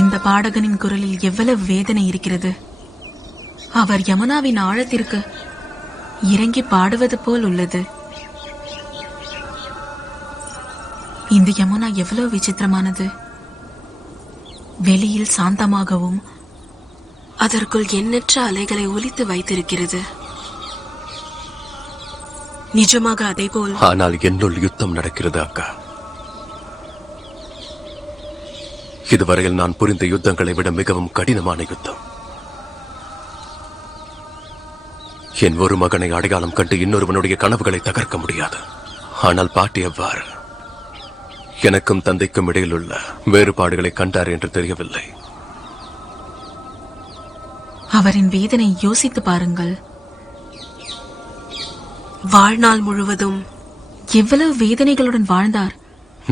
இந்த பாடகனின் குரலில் எவ்வளவு வேதனை இருக்கிறது. அவர் யமுனாவின் ஆழத்திற்கு இறங்கி பாடுவது போல் உள்ளது. இந்த யமுனா எவ்வளவு விசித்திரமானது. வெளியில் சாந்தமாகவும் அதற்குள் எண்ணற்ற அலைகளை ஒலித்து வைத்திருக்கிறது. நிஜமாக அதே போல். ஆனால் என்னுள் யுத்தம் நடக்கிறது அக்கா. இதுவரையில் நான் புரிந்த யுத்தங்களை விட மிகவும் கடினமான யுத்தம். என் ஒரு மகனை அடையாளம் கண்டு இன்னொருவனுடைய கனவுகளை தகர்க்க முடியாது. ஆனால் பாட்டி எவ்வாறு எனக்கும் தந்தைக்கும் இடையில் உள்ள வேறுபாடுகளை கண்டார் என்று தெரியவில்லை. அவரின் வேதனை யோசித்து பாருங்கள். வாழ்நாள் முழுவதும் எவ்வளவு வேதனைகளுடன் வாழ்ந்தார்.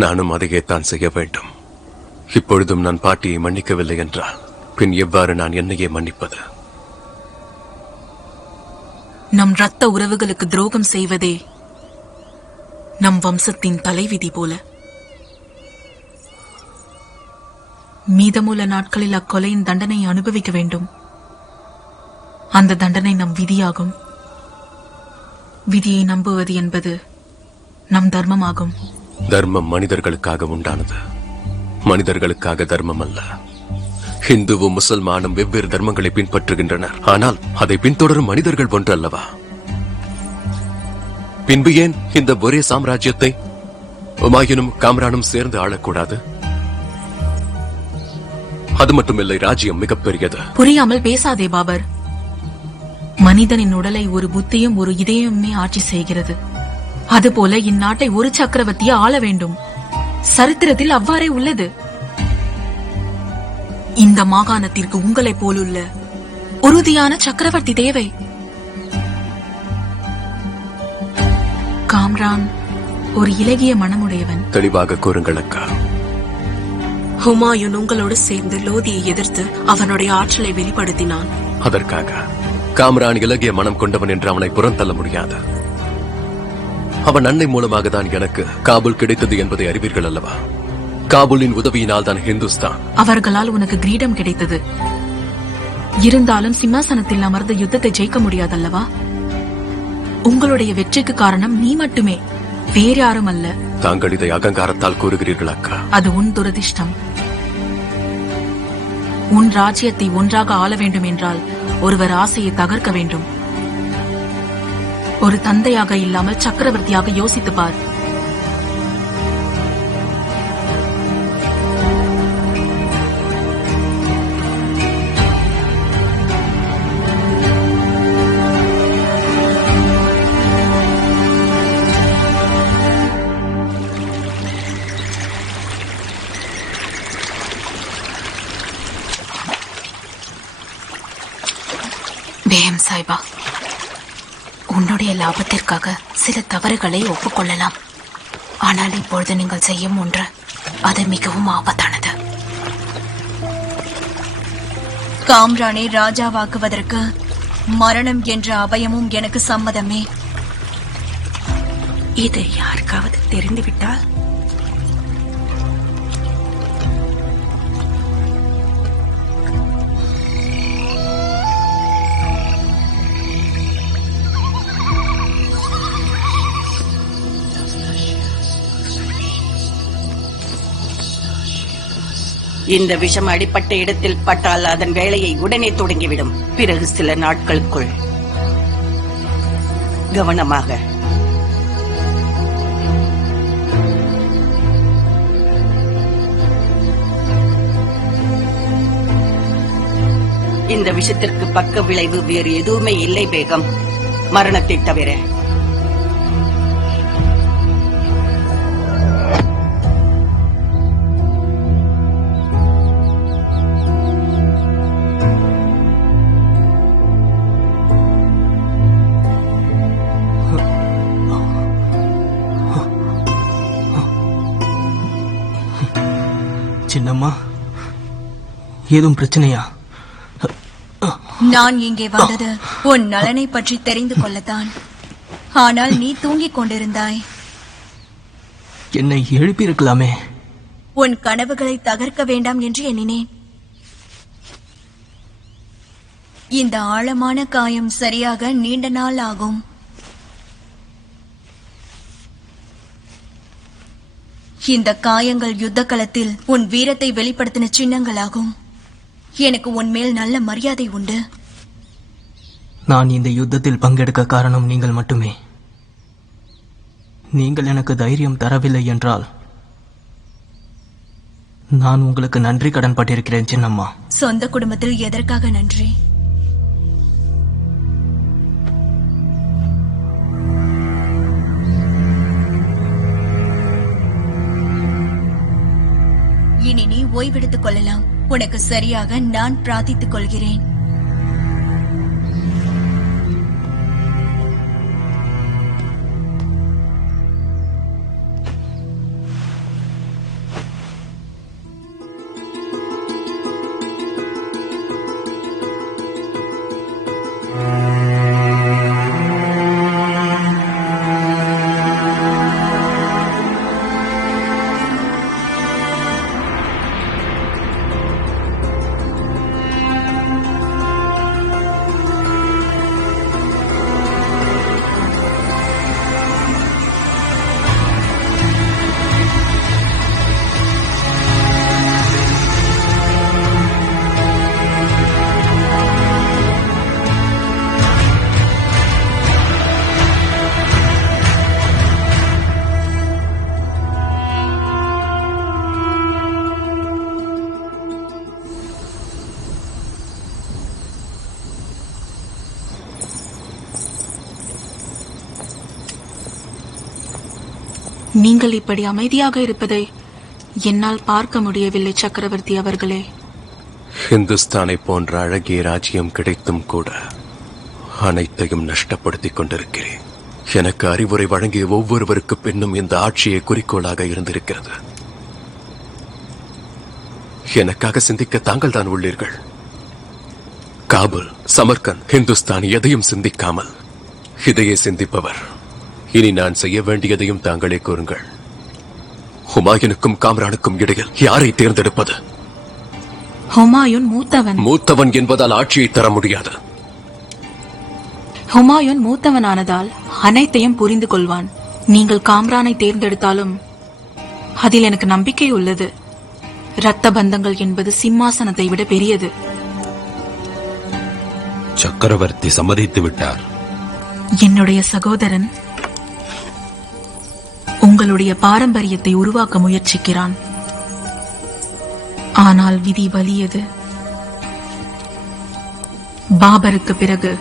நானும் அதையே தான் செய்ய வேண்டும். இப்பொழுதும் நான் பாட்டியை மன்னிக்கவில்லை என்றால் பின் எவ்வாறு நான் என்னையே மன்னிப்பது? நம் இரத்த உறவுகளுக்கு துரோகம் செய்வதே நம் வம்சத்தின் தலைவிதி போல. மீதமுள்ள நாட்களில் அக்கொலையின் தண்டனை அனுபவிக்க வேண்டும். அந்த தண்டனை நம் விதியாகும். விதியை நம்புவது என்பது நம் தர்மமாகும். தர்மம் மனிதர்களுக்காக உண்டானது, மனிதர்களுக்காக தர்மம் அல்ல. ஹிந்துவும் முசல்மானும் வெவ்வேறு தர்மங்களை பின்பற்றுகின்றனர். ஆனால் அதை பின்தொடரும் மனிதர்கள் ஒன்று அல்லவா? பின்பு ஏன் இந்த ஒரே சாம்ராஜ்யத்தை உமாயூனும் காம்ரானும் சேர்ந்து ஆளக்கூடாது? அது மட்டுமில்லை, ராஜ்யம் மிகப்பெரியது. புரியாமல் பேசாதே பாபர். மனிதனின் உடலை ஒரு புத்தியும் ஒரு இதயமுமே ஆட்சி செய்கிறது. அதுபோல இந்நாட்டை ஒரு சக்கரவர்த்தியை ஆள வேண்டும். சரித்திரத்தில் அவ்வாறே உள்ளது. இந்த மாகாணத்திற்கு உங்களைப் போலுள்ள உறுதியான சக்கரவர்த்தி தேவை. காம்ரான் ஒரு இலகிய மனமுடையவன். தெளிவாக கூறுங்கள் அக்கா. ஹுமாயூன் உங்களோடு சேர்ந்து லோதியை எதிர்த்து அவனுடைய ஆற்றலை வெளிப்படுத்தினான். அதற்காக காம்ரான் இலகிய மனம் கொண்டவன் என்று அவனை புறந்தள்ள முடியாது. அவன் அன்னை மூலமாக தான் எனக்கு காபூல் கிடைத்தது என்பதை அறிவீர்கள் அல்லவா? காபூலின் உதவியினால் தான் ஹிந்துஸ்தான். அவர்களால் உனக்கு கிரீடம் கிடைத்தது. இருந்தாலும் சிம்மாசனத்தில் அமர்ந்த யுத்தத்தை ஜெயிக்க முடியாதல்லவா? உங்களுடைய வெற்றிக்கு காரணம் நீ மட்டுமே, வேறு யாரும் அல்ல. தாங்கள் இதை அகங்காரத்தால் கூறுகிறீர்கள் அக்கா. அது உன் துரதிர்ஷ்டம். உன் ராஜ்யத்தை ஒன்றாக ஆள வேண்டும் என்றால் ஒருவர் ஆசையை தகர்க்க வேண்டும். ஒரு தந்தையாக இல்லாமல் சக்கரவர்த்தியாக யோசித்து பார். பேம் சாய்பா, உன்னுடைய லாபத்திற்காக சில தவறுகளை ஒப்புக்கொள்ளலாம். ஆனால் இப்பொழுது நீங்கள் செய்யும் ஒன்று அது மிகவும் ஆபத்தானது. காம்ரானை ராஜாவாக்குவதற்கு மரணம் என்ற அபயமும் எனக்கு சம்மதமே. இதை யாருக்காவது தெரிந்துவிட்டால் இந்த விஷம் அடிப்பட்ட இடத்தில் பட்டால் அதன் வேலையை உடனே தொடங்கிவிடும். பிறகு சில நாட்களுக்குள் கவனமாக. இந்த விஷத்திற்கு பக்க விளைவு வேறு எதுவுமே இல்லை பேகம், மரணத்தை தவிர. சின்னம்மா, ஏதும் பிரச்சனையா? நான் இங்கே வந்தது உன் நலனை பற்றி தெரிந்து கொள்ளத்தான். ஆனால் நீ தூங்கிக் கொண்டிருந்தாய். என்னை எழுப்பியிருக்கலாமே. உன் கனவுகளை தகர்க்க வேண்டாம் என்று எண்ணினேன். இந்த ஆழமான காயம் சரியாக நீண்ட நாள் ஆகும். இந்த காயங்கள் யுத்த களத்தில் உன் வீரத்தை வெளிப்படுத்தின சின்னங்களாகும். எனக்கு உன்மேல் நல்ல மரியாதை உண்டு. நான் இந்த யுத்தத்தில் பங்கெடுக்க காரணம் நீங்கள் மட்டுமே. நீங்கள் எனக்கு தைரியம் தரவில்லை என்றால் நான் உங்களுக்கு நன்றி கடன் பட்டிருக்கிறேன் சின்னம்மா. சொந்த குடும்பத்தில் எதற்காக நன்றி? இனி நீ ஓய்வெடுத்துக் கொள்ளலாம். உனக்கு சரியாக நான் பிரார்த்தித்துக் கொள்கிறேன். நீங்கள் இப்படி அமைதியாக இருப்பதை என்னால் பார்க்க முடியவில்லை சக்கரவர்த்தி அவர்களே. ஹிந்துஸ்தானை போன்ற அழகிய ராஜ்யம் கிடைத்தும் கூட அனைத்தையும் நஷ்டப்படுத்திக் கொண்டிருக்கிறேன். எனக்கு அறிவுரை வழங்கிய ஒவ்வொருவருக்கு பின்னும் இந்த ஆட்சியை குறிக்கோளாக இருந்திருக்கிறது. எனக்காக சிந்திக்க தாங்கள் தான் உள்ளீர்கள். காபுல், சமர்கந்த், ஹிந்துஸ்தான் எதையும் சிந்திக்காமல் இதையே சிந்திப்பவர். இனி நான் செய்ய வேண்டியதையும் தாங்களே கூறுங்கள். ஹுமாயூனுக்கும் காம்ரானுக்கும் இடையில் யாரை தேர்ந்தெடுப்பது? ஹுமாயூன் மூத்தவன். மூத்தவன் என்பதால் ஆட்சியை தர முடியாது. ஹுமாயூன் மூத்தவனானதால் அனைத்தையும் புரிந்து கொள்வான். நீங்கள் காம்ரானை தேர்ந்தெடுத்தாலும் அதில் எனக்கு நம்பிக்கை உள்ளது. இரத்த பந்தங்கள் என்பது சிம்மாசனத்தை விட பெரியது. சக்கரவர்த்தி சம்மதித்து விட்டார். என்னுடைய சகோதரன் உங்களுடைய பாரம்பரியத்தை உருவாக்க முயற்சிக்கிறான். ஆனால் விதி வலியது. பாபருக்கு பிறகு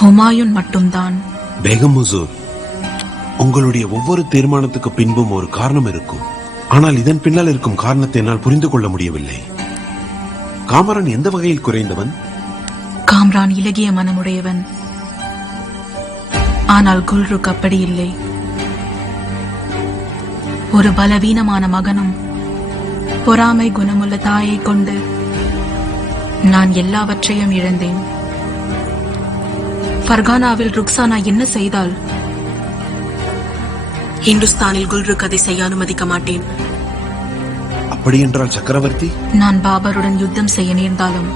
ஹுமாயூன் மட்டும்தான். பேகம் ஹுசூர், உங்களுடைய ஒவ்வொரு தீர்மானத்துக்கு பின்பும் ஒரு காரணம் இருக்கும். ஆனால் இதன் பின்னால் இருக்கும் காரணத்தை என்னால் புரிந்து கொள்ள முடியவில்லை. காமரான் எந்த வகையில் குறைந்தவன்? காம்ரான் இலகிய மனமுடையவன். ஆனால் குல்ருக் அப்படி இல்லை. ஒரு பலவீனமான மகனும் பொறாமை குணமுள்ள தாயை கொண்டு நான் எல்லாவற்றையும் இழந்தேன். ஃபர்கானாவில் ருக்சானா என்ன செய்தால் இந்துஸ்தானில் குல்ருக் அதை செய்ய அனுமதிக்க மாட்டேன். அப்படி என்றால் சக்கரவர்த்தி, நான் பாபருடன் யுத்தம் செய்ய நேர்ந்தாலும்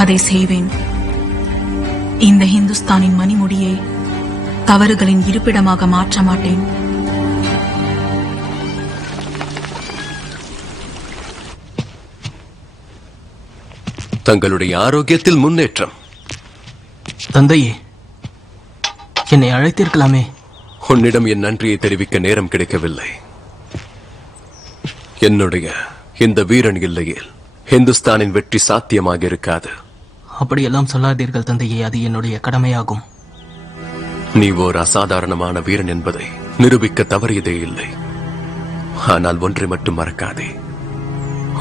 அதை செய்வேன். இந்த ஹிந்துஸ்தானின் மணிமுடியை தவறுகளின் இருப்பிடமாக மாற்ற மாட்டேன். தங்களுடைய ஆரோக்கியத்தில் முன்னேற்றம். தந்தையே, என்னை அழைத்திருக்கலாமே. உன்னிடம் என் நன்றியை தெரிவிக்க நேரம் கிடைக்கவில்லை. என்னுடைய இந்த வீரன் இல்லையில் ஹிந்துஸ்தானின் வெற்றி சாத்தியமாக இருக்காது. அப்படியெல்லாம் சொல்லாதீர்கள் தந்தையே, அது என்னுடைய கடமையாகும். நீ ஓர் அசாதாரணமான வீரன் என்பதை நிரூபிக்க தவறியதே இல்லை. ஆனால் ஒன்றை மட்டும் மறக்காதே,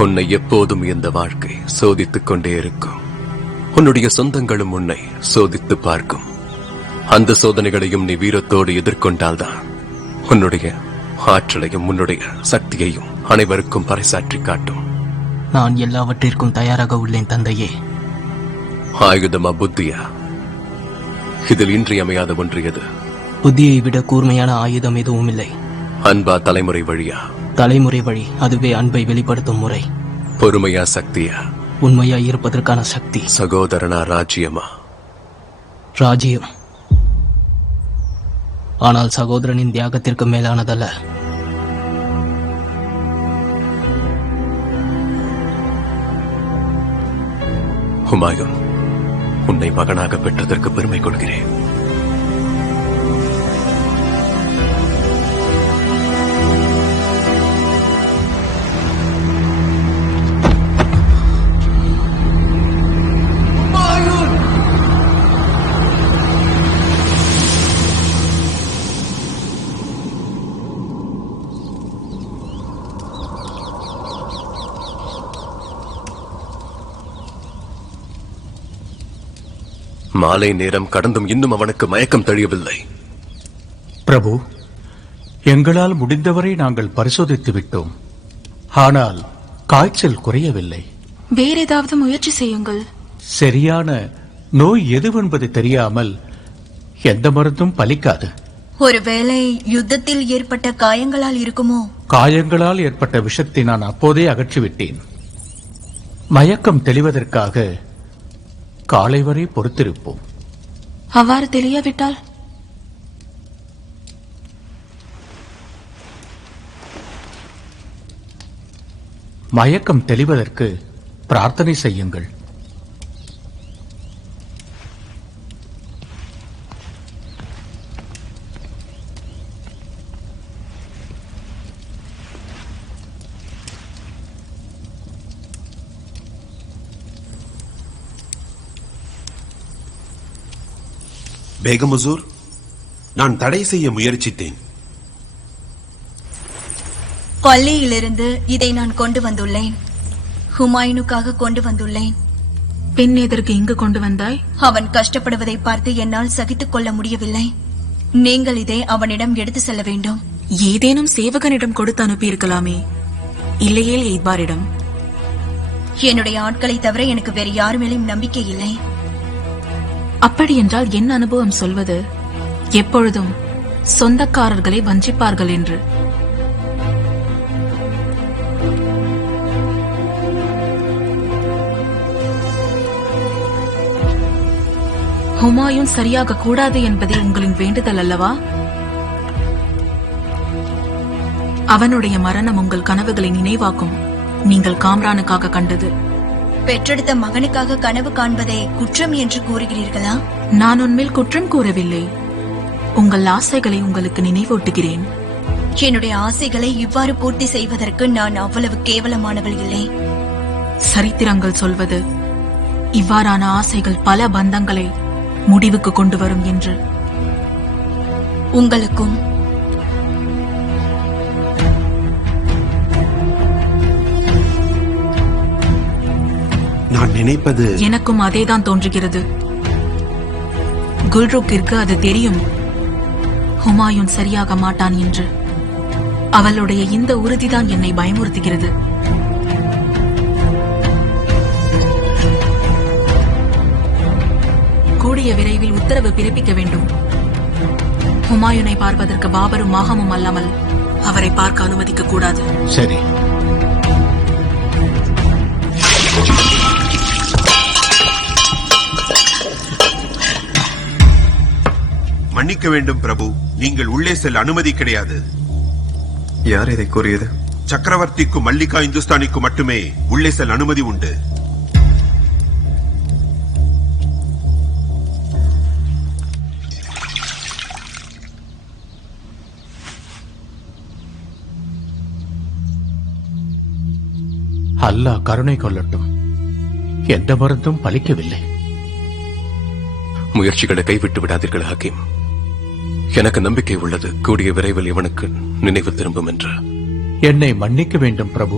உன்னை எப்போதும் இந்த வாழ்க்கை சோதித்துக் கொண்டே இருக்கும். உன்னுடைய சொந்தங்களும் உன்னை சோதித்து பார்க்கும். அந்த சோதனைகளையும் நீ வீரத்தோடு எதிர்கொண்டால்தான் உன்னுடைய ஆற்றலையும் உன்னுடைய சக்தியையும் அனைவருக்கும் பறைசாற்றி காட்டும். நான் எல்லாவற்றிற்கும் தயாராக உள்ளேன் தந்தையே. ஆயுதமா புத்தியா? இதில் இன்றியமையாத ஒன்று எது? புத்தியை விட கூர்மையான ஆயுதம் எதுவும் இல்லை. அன்பா தலைமுறை வழியா? தலைமுறை வழி. அதுவே அன்பை வெளிப்படுத்தும் முறை. பொறுமையா சக்தியா? உண்மையாய் இருப்பதற்கான சக்தி. சகோதரனா ராஜ்யமா? ராஜ்யம். ஆனால் சகோதரனின் தியாகத்திற்கு மேலானதல்ல. ஹுமாயூன், உன்னை மகனாக பெற்றதற்கு பெருமை கொள்கிறேன். மாலை நேரம் கடந்தும் இன்னும் அவனுக்கு மயக்கம் தெளியவில்லை. பிரபு, எங்களால் முடிந்தவரை நாங்கள் பரிசோதித்து விட்டோம். ஆனால் காய்ச்சல் குறையவில்லை. வேற ஏதாவது முயற்சி செய்யுங்கள். சரியான நோய் எதுவென்பது தெரியாமல் எந்த மருந்தும் பலிக்காது. ஒருவேளை யுத்தத்தில் ஏற்பட்ட காயங்களால் இருக்குமோ? காயங்களால் ஏற்பட்ட விஷத்தை நான் அப்போதே அகற்றிவிட்டேன். மயக்கம் தெளிவதற்காக காலை வரை பொறுத்திருப்போம். அவ்வாறு தெளியாவிட்டால்? மயக்கம் தெளிவதற்கு பிரார்த்தனை செய்யுங்கள். பேகம் ஹுசூர், நான் தடை செய்ய முயற்சித்தேன். பள்ளியிலிருந்து இதை நான் கொண்டு வந்துள்ளேன். ஹுமாயூனுக்காக கொண்டு வந்துள்ளேன். பின் எதற்கு இங்கு கொண்டு வந்தாய்? அவன் கஷ்டப்படுவதை பார்த்து என்னால் சகித்துக் கொள்ள முடியவில்லை. நீங்கள் இதை அவனிடம் எடுத்து செல்ல வேண்டும். ஏதேனும் சேவகனிடம் கொடுத்து அனுப்பியிருக்கலாமே, இல்லையேல் எய்பாரிடம். என்னுடைய ஆட்களை தவிர எனக்கு வேறு யார் மேலும் நம்பிக்கை இல்லை. அப்படி என்றால் என் அனுபவம் சொல்வது எப்பொழுதும் சொந்தக்காரர்களை வஞ்சிப்பார்கள் என்று. ஹுமாயூன் சரியாக கூடாது என்பதே உங்களின் வேண்டுதல் அல்லவா? அவனுடைய மரணம் உங்கள் கனவுகளை நினைவாக்கும். நீங்கள் காம்ரானுக்காக கண்டது. பெற்றெடுத்த மகனுக்காக கனவு காண்பதை குற்றம் என்று கூறுகிறீர்களா? நான் உன்மேல் குற்றம் கூறவில்லை. உங்கள் ஆசைகளை உங்களுக்கு நினைவூட்டுகிறேன். என்னுடைய ஆசைகளை இவ்வாறு பூர்த்தி செய்வதற்கு நான் அவ்வளவு கேவலமானவள் இல்லை. சரித்திரங்கள் சொல்வது இவ்வாறான ஆசைகள் பல பந்தங்களை முடிவுக்கு கொண்டு வரும் என்று. உங்களுக்கும் நான் நினைப்பது எனக்கும் அதேதான் தோன்றுகிறது. குல்ருக்கிற்கு அது தெரியும், ஹுமாயூன் சரியாக மாட்டான் என்று. அவளுடைய இந்த உறுதிதான் என்னை பயமுறுத்துகிறது. கூடிய விரைவில் உத்தரவு பிறப்பிக்க வேண்டும். ஹுமாயூனை பார்ப்பதற்கு பாபரும் மாகமும் அல்லாமல் அவரை பார்க்க அனுமதிக்க கூடாது. சரி. மன்னிக்க வேண்டும் பிரபு, நீங்கள் உள்ளே செல்ல அனுமதி கிடையாது. யார் இதை கூறியது? சக்கரவர்த்திக்கும் மல்லிகா இந்துஸ்தானிக்கும் மட்டுமே உள்ளே செல்ல அனுமதி உண்டு. அல்லாஹ் கருணை கொள்ளட்டும். எந்த மருந்தும் பலிக்கவில்லை. முயற்சிகளை கைவிட்டு விடாதீர்கள் ஹக்கீம். எனக்கு நம்பிக்கை உள்ளது, கூடிய விரைவில் இவனுக்கு நினைவு திரும்பும் என்று. என்னை மன்னிக்க வேண்டும் பிரபு,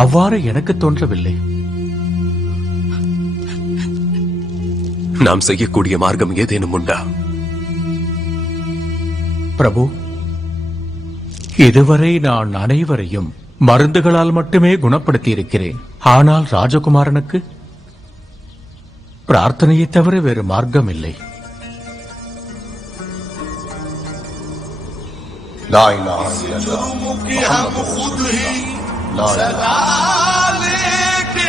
அவ்வாறு எனக்கு தோன்றவில்லை. நாம் செய்யக்கூடிய மார்க்கம் ஏதேனும் உண்டா? பிரபு, இதுவரை நான் அனைவரையும் மருந்துகளால் மட்டுமே குணப்படுத்தி இருக்கிறேன். ஆனால் ராஜகுமாரனுக்கு பிரார்த்தனையை தவிர வேறு மார்க்கம் இல்லை. لا إله إلا الله محمد رسول الله لا إله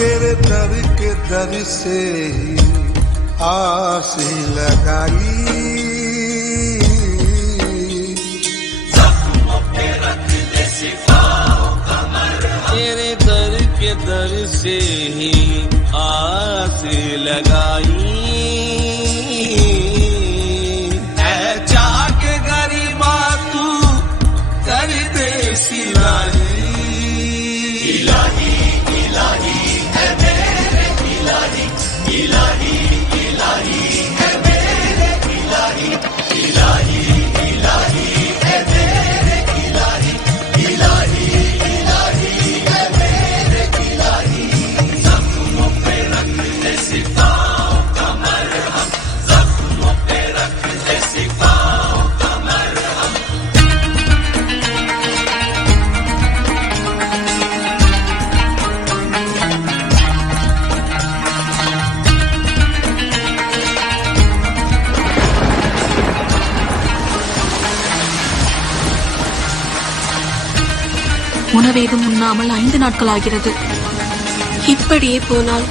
तेरे दर के दर से ही आस लगाई, तेरे दर के दर से ही आस लगाई, ऐ चाक गरीबा तू कर दे सिलाई, इलाही इलाही है मेरे इलाही, इलाही इलाही है मेरे इलाही, इलाही इलाही है मेरे इलाही, इलाही इलाही है मेरे इलाही, जख्मों पे रख दे सिताओं का मरहम, जख्मों पे रख दे सिताओं का मरहम। உணவேதும் உண்ணாமல் 5 நாட்கள் ஆகிறது. இப்படியே போனால்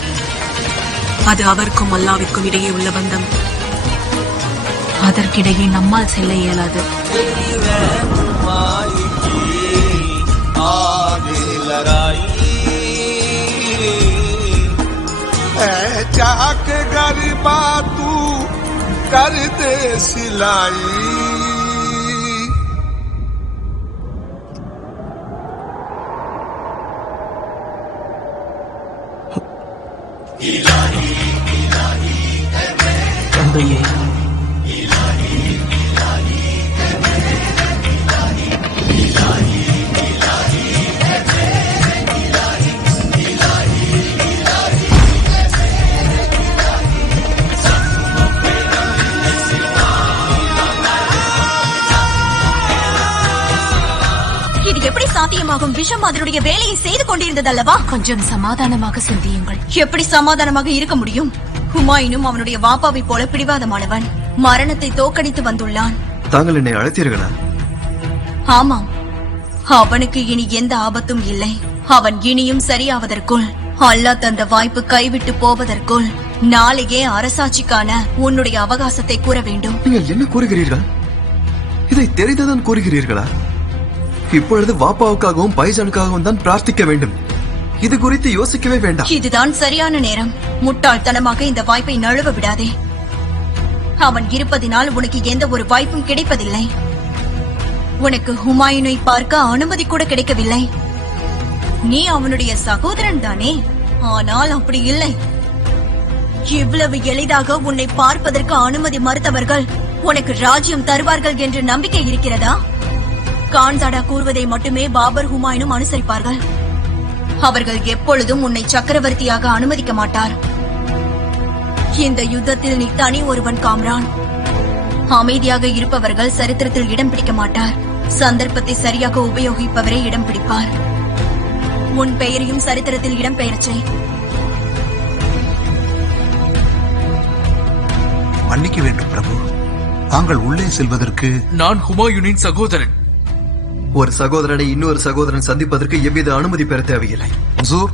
அது அவருக்கும் அல்லாவிற்கும் இடையே உள்ள பந்தம். அதற்கிடையே நம்மால் செல்ல இயலாது. ऐ चाक गरीबा तू कर दे सिलाई, தந்தையே, இது எப்படி சாத்தியமாகும்? விஷம் அதனுடைய வேலையை செய்து கொண்டிருந்தது அல்லவா? கொஞ்சம் சமாதானமாக சிந்தியுங்கள். எப்படி சமாதானமாக இருக்க முடியும்? ஹுமாயூனும் அவனுடைய வாப்பாவை போல பிடிவாதமானவன். மரணத்தை தோக்கடித்து வந்துள்ளான். தாங்கள் என்னை அழைத்தீர்களா? ஆமாம், அவனுக்கு இனி எந்த ஆபத்தும் இல்லை. அவன் இனியும் சரியாவதற்குள், அல்லாஹ் தந்த வாய்ப்பு கைவிட்டு போவதற்குள் நாளையே அரசாட்சிக்கான உன்னுடைய அவகாசத்தை கூற வேண்டும். நீங்கள் என்ன கூறுகிறீர்கள்? இதை தெரிந்துதான் கூறுகிறீர்களா? இப்பொழுது வாப்பாவுக்காகவும் பைஜானுக்காகவும் தான் பிரார்த்திக்க வேண்டும். இது குறித்து யோசிக்கவே வேண்டாம். இதுதான் சரியான நேரம். முட்டாள்தனமாக இந்த வாய்ப்பை நழுவ விடாதே. அவன் இருப்பதினால் உனக்கு எந்த ஒரு வாய்ப்பும் கிடைப்பதில்லை. உனக்கு ஹுமாயூனை பார்க்க அனுமதி கூட கிடைக்கவில்லை. நீ அவனுடைய சகோதரன் தானே? ஆனால் அப்படி இல்லை. இவ்வளவு எளிதாக உன்னை பார்ப்பதற்கு அனுமதி மறுத்தவர்கள் உனக்கு ராஜ்யம் தருவார்கள் என்று நம்பிக்கை இருக்கிறதா? கான்தாடா கூறுவதை மட்டுமே பாபர் ஹுமாயூனும் அனுசரிப்பார்கள். அவர்கள் எப்பொழுதும் உன்னை சக்கரவர்த்தியாக அனுமதிக்க மாட்டார். இந்த யுத்தத்தில் நீ தனி ஒருவன் காம்ரான். அமைதியாக இருப்பவர்கள் சரித்திரத்தில் இடம் பிடிக்க மாட்டார். சந்தர்ப்பத்தை சரியாக உபயோகிப்பவரே இடம் பிடிப்பார். உன் பெயரையும் சரித்திரத்தில் இடம் பெயரச் செய். மன்னிக்க வேண்டும் பிரபு, தாங்கள் உள்ளே செல்வதற்கு. நான் ஹுமாயூனின் சகோதரன். ஒரு சகோதரனை இன்னொரு சகோதரன் சந்திப்பதற்கு எவ்வித அனுமதி பெற தேவையில்லை. ஹுசூர்,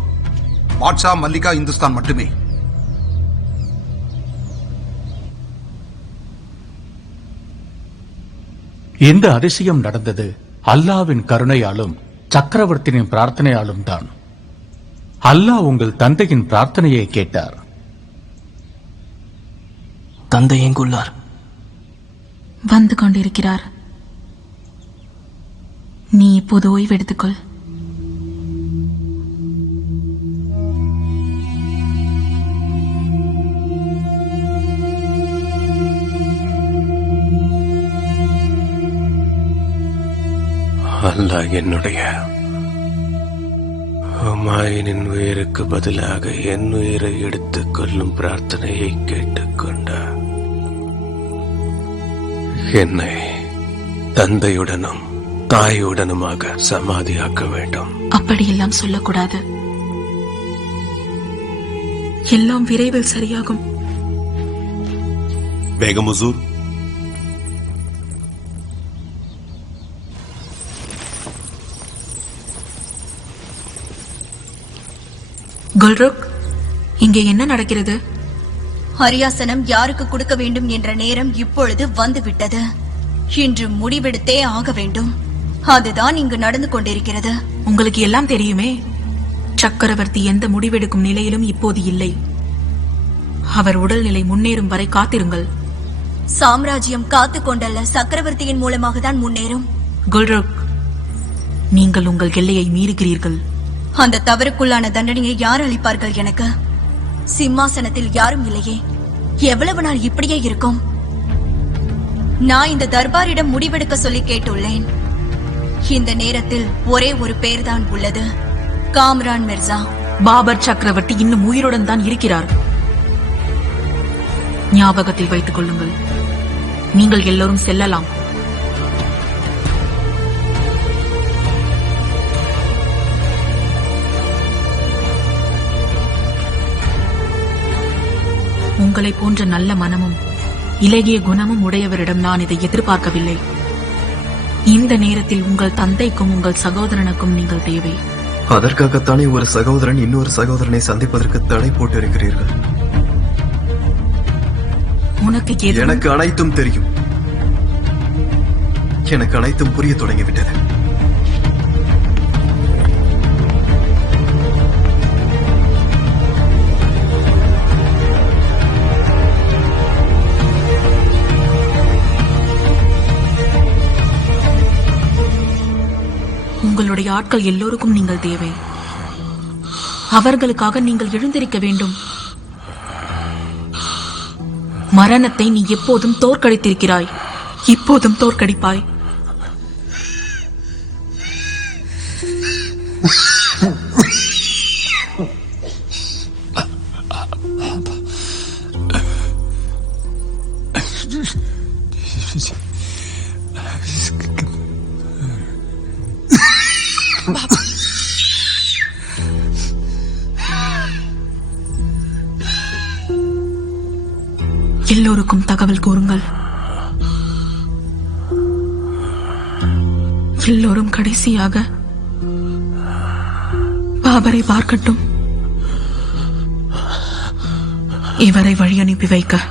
பாட்ஷா மல்லிகா இந்துஸ்தான் மட்டுமே. இந்த அதிசயம் நடந்தது அல்லாவின் கருணையாலும் சக்கரவர்த்தியின் பிரார்த்தனையாலும் தான். அல்லாஹ் உங்கள் தந்தையின் பிரார்த்தனையை கேட்டார். தந்தை எங்குள்ளார்? வந்து கொண்டிருக்கிறார். நீ இப்போது ஓய்வெடுத்துக்கொள். அல்லாஹ் என்னுடைய ஹுமாயூனின் உயிருக்கு பதிலாக என் உயிரை எடுத்துக் கொள்ளும் பிரார்த்தனையை கேட்டுக்கொண்டார். என்னை தந்தையுடனும் தாயுடனுமாக சமாதியாக்க வேண்டும். அப்படியெல்லாம் சொல்லக்கூடாது. எல்லாம் விரைவில் சரியாகும். பேகம் ஹுசூர், குல்ருக், இங்கே என்ன நடக்கிறது? அரியாசனம் யாருக்கு கொடுக்க வேண்டும் என்ற நேரம் இப்பொழுது வந்துவிட்டது. இன்று முடிவெடுத்தே ஆக வேண்டும். அதுதான் இங்கு நடந்து கொண்டிருக்கிறது. உங்களுக்கு எல்லாம் தெரியுமே. சக்கரவர்த்தி எந்த முடிவெடுக்கும் நிலையிலும் இப்போது இல்லை. அவர் உடல்நிலை முன்னேறும் வரை காத்திருங்கள். சாம்ராஜ்யம் காத்து கொண்டல்ல, சக்கரவர்த்தியின் மூலமாக தான் முன்னேறும். குல்ருக், நீங்கள் உங்கள் எல்லையை மீறுகிறீர்கள். அந்த தவறுக்குள்ளான தண்டனையை யார் அளிப்பார்கள் எனக்கு? சிம்மாசனத்தில் யாரும் இல்லையே. எவ்வளவு நாள் இப்படியே இருக்கும்? நான் இந்த தர்பாரிடம் முடிவெடுக்க சொல்லி கேட்டுள்ளேன். இந்த நேரத்தில் ஒரே ஒரு பேர்தான் உள்ளது, காம்ரான் மிர்சா. பாபர் சக்கரவர்த்தி இன்னும் உயிருடன் தான் இருக்கிறார். ஞாபகத்தில் வைத்துக் கொள்ளுங்கள். நீங்கள் எல்லோரும் செல்லலாம். உங்களை போன்ற நல்ல மனமும் இலகிய குணமும் உடையவரிடம் நான் இதை எதிர்பார்க்கவில்லை. இந்த நேரத்தில் உங்கள் தந்தைக்கும் உங்கள் சகோதரனுக்கும் நீங்கள் தேவை. அதற்காகத்தானே ஒரு சகோதரன் இன்னொரு சகோதரனை சந்திப்பதற்கு தடை போட்டிருக்கிறீர்கள். உனக்கு எனக்கு அனைத்தும் தெரியும். எனக்கு அனைத்தும் புரிய தொடங்கிவிட்டது. உங்களுடைய ஆட்கள் எல்லோருக்கும் நீங்கள் தேவை. அவர்களுக்காக நீங்கள் எழுந்திருக்க வேண்டும். மரணத்தை நீ எப்போதும் தோற்கடித்திருக்கிறாய், இப்போதும் தோற்கடிப்பாய். எல்லோருக்கும் தகவல் கூறுங்கள். எல்லோரும் கடைசியாக பாபரை பார்க்கட்டும். இவரை வழி அனுப்பி வைக்க.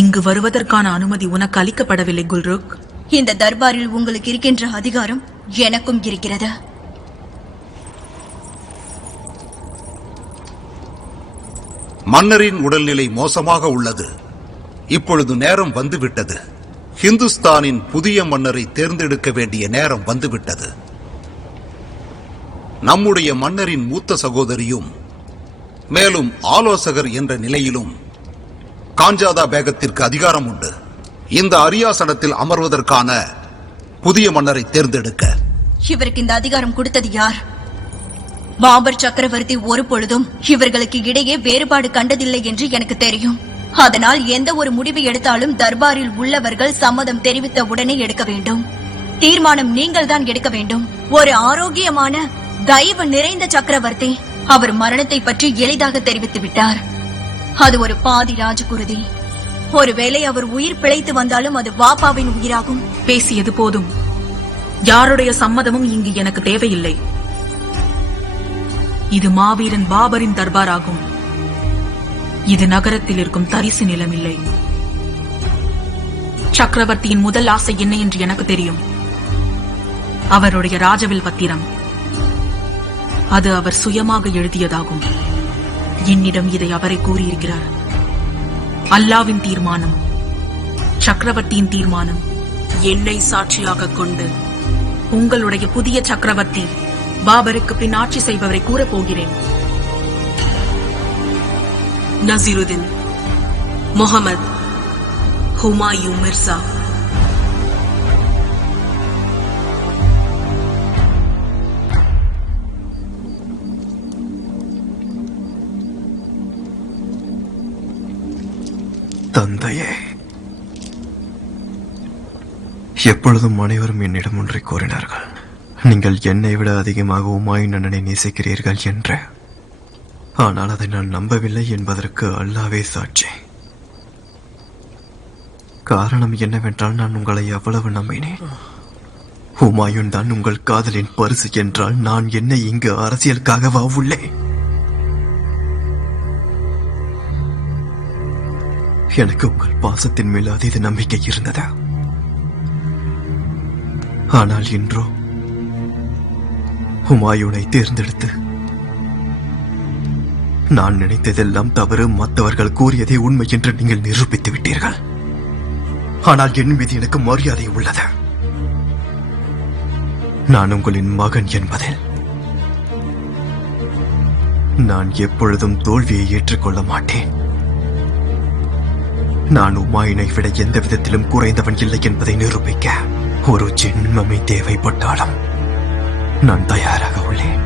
இங்கு வருவதற்கான அனுமதி உனக்கு அளிக்கப்படவில்லை குல்ருக். இந்த தர்பாரில் உங்களுக்கு இருக்கின்ற அதிகாரம் எனக்கும் இருக்கிறது. மன்னரின் உடல்நிலை மோசமாக உள்ளது. இப்பொழுது நேரம் வந்துவிட்டது. ஹிந்துஸ்தானின் புதிய மன்னரை தேர்ந்தெடுக்க வேண்டிய நேரம் வந்துவிட்டது. நம்முடைய மன்னரின் மூத்த சகோதரியும் மேலும் ஆலோசகர் என்ற நிலையிலும் காஞ்சாதா பேகத்திற்கு அதிகாரம் உண்டு. இந்த அரியாசனத்தில் அமர்வதற்கான புதிய மன்னரை தேர்ந்தெடுக்க. இவருக்கு இந்த அதிகாரம் கொடுத்தது யார்? பாபர் சக்கரவர்த்தி ஒரு பொழுதும் இவர்களுக்கு இடையே வேறுபாடு கண்டதில்லை என்று எனக்கு தெரியும். அதனால் எந்த ஒரு முடிவை எடுத்தாலும் தர்பாரில் உள்ளவர்கள் சம்மதம் தெரிவித்த உடனே எடுக்க வேண்டும். தீர்மானம் நீங்கள் தான் எடுக்க வேண்டும். ஒரு ஆரோக்கியமான தயவு நிறைந்த சக்கரவர்த்தி அவர் மரணத்தை பற்றி எளிதாக தெரிவித்து விட்டார். அது ஒரு பாதி ராஜகுருதி. ஒருவேளை அவர் உயிர் பிழைத்து வந்தாலும் அது வாப்பாவின் உயிராகும். பேசியது போதும். யாருடைய சம்மதமும் இங்கு எனக்கு தேவையில்லை. இது மாவீரன் பாபரின் தர்பாராகும். இது நகரத்தில் இருக்கும் தரிசு நிலம் இல்லை. சக்கரவர்த்தியின் முதல் ஆசை என்ன என்று எனக்கு தெரியும். அவருடைய ராஜவில் பத்திரம். அது அவர் சுயமாக எழுதியதாகும். என்னிடம் இதை அவரை கூறியிருக்கிறார். அல்லாவின் தீர்மானம், சக்கரவர்த்தியின் தீர்மானம், என்னை சாட்சியாக கொண்டு உங்களுடைய புதிய சக்கரவர்த்தி பாபருக்கு பின் ஆட்சி செய்பவரை கூறப் போகிறேன். நசீருதீன் முகமது ஹுமாயூ மிர்சா. தந்தையே, எப்பொழுதும் அனைவரும் என்னிடம் ஒன்றை கூறினார்கள். நீங்கள் என்னை விட அதிகமாக ஹுமாயூன் அண்ணனை நேசிக்கிறீர்கள் என்று. ஆனால் அதை நான் நம்பவில்லை என்பதற்கு அல்லாவே சாட்சி. காரணம் என்னவென்றால் நான் உங்களை எவ்வளவு நம்பினேன். ஹுமாயூன் தான் உங்கள் காதலின் பரிசு என்றால் நான் என்ன இங்கு அரசியலுக்காகவா உள்ளேன்? எனக்கு உங்கள் பாசத்தின் மேல் அதீத நம்பிக்கை இருந்ததா? ஆனால் இன்றோ ஹுமாயூனை தேர்ந்தெடுத்து நான் நினைத்ததெல்லாம் தவறு, மற்றவர்கள் கூறியதே உண்மை என்று நீங்கள் நிரூபித்து விட்டீர்கள். ஆனால் என் மீது எனக்கு மரியாதை உள்ளது. நான் உங்களின் மகன் என்பதில் நான் எப்பொழுதும் தோல்வியை ஏற்றுக்கொள்ள மாட்டேன். நான் ஹுமாயூனை விட எந்த விதத்திலும் குறைந்தவன் இல்லை என்பதை நிரூபிக்க ஒரு ஜென்மமே தேவைப்பட்டாலும் நான் தயாராக உள்ளேன்.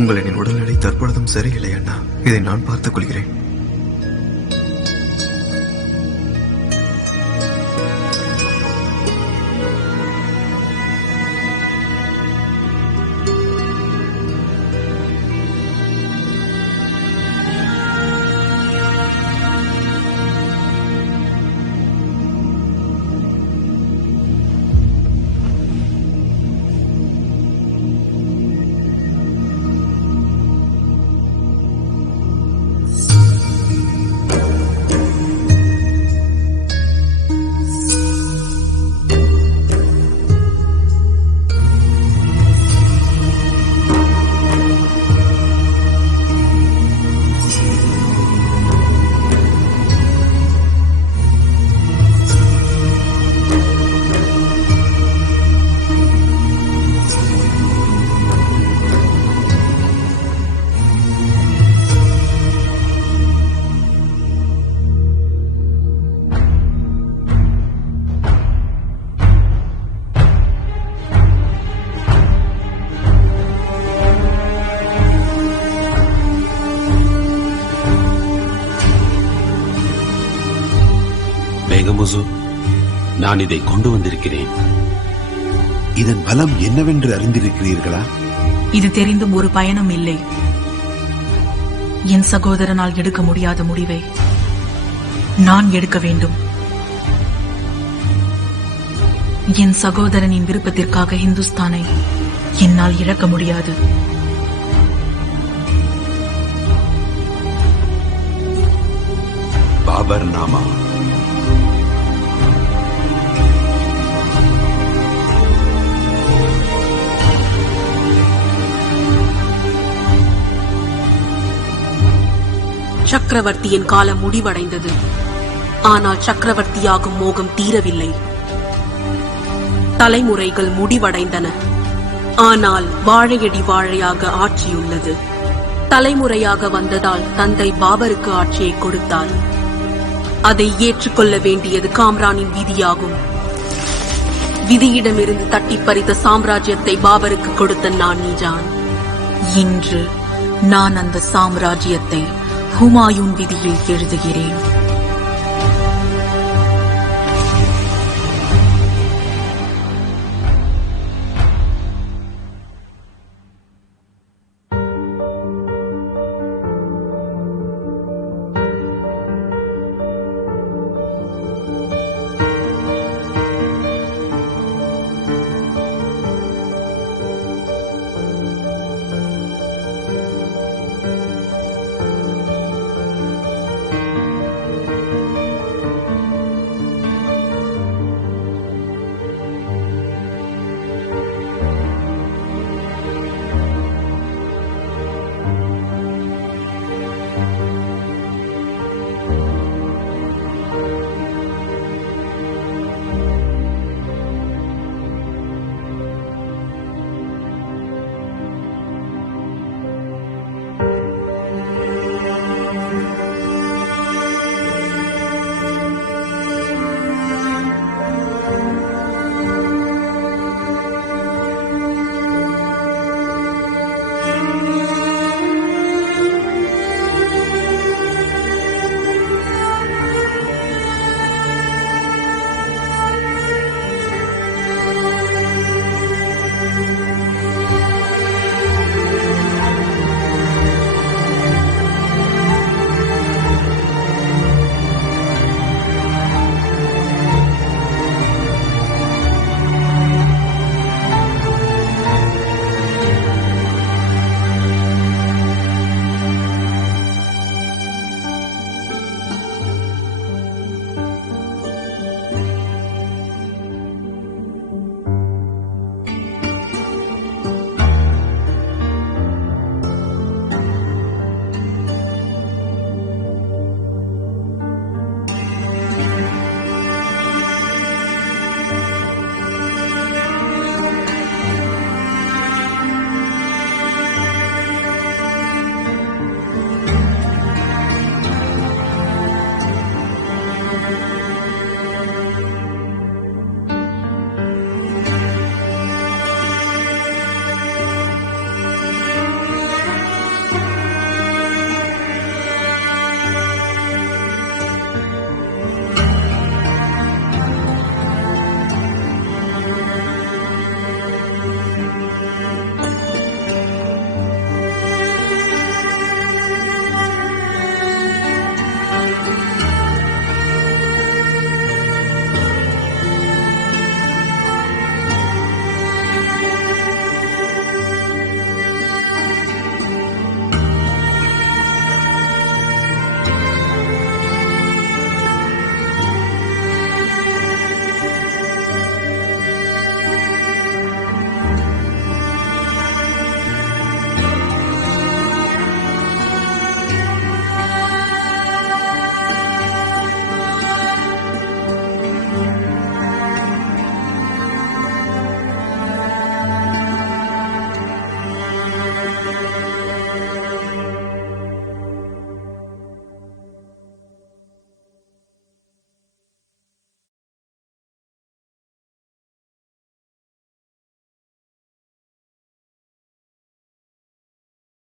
உங்களின் உடல்நிலை தற்பொழுதும் சரியில்லை அண்ணா. இதை நான் பார்த்துக் கொள்கிறேன். பேகமுசு, நான் இதை கொண்டு வந்திருக்கிறேன். இதன் பலம் என்னவென்று அறிந்திருக்கிறீர்களா? இது தெரிந்தும் ஒரு பயனும் இல்லை. என் சகோதரனால் எடுக்க முடியாத முடிவை நான் எடுக்க வேண்டும். என் சகோதரனின் விருப்பத்திற்காக இந்துஸ்தானை என்னால் இழக்க முடியாது. பாபர் நாமா. சக்கரவர்த்தியின் காலம் முடிவடைந்தது. ஆனால் சக்கரவர்த்தியாகும் மோகம் தீரவில்லை. தலைமுறைகள் முடிவடைந்தன. ஆனால் வாழையடி வாழையாக ஆட்சியுள்ளது. தலைமுறையாக வந்ததால் தந்தை பாபருக்கு ஆட்சியை கொடுத்தார். அதை ஏற்றுக்கொள்ள வேண்டியது காம்ரானின் விதியாகும். விதியிடமிருந்து தட்டி பறித்த சாம்ராஜ்யத்தை பாபருக்கு கொடுத்த நான் நிஜான். இன்று நான் அந்த சாம்ராஜ்யத்தை ஹுமாயூன் விதியில் எழுதுகிறேன்.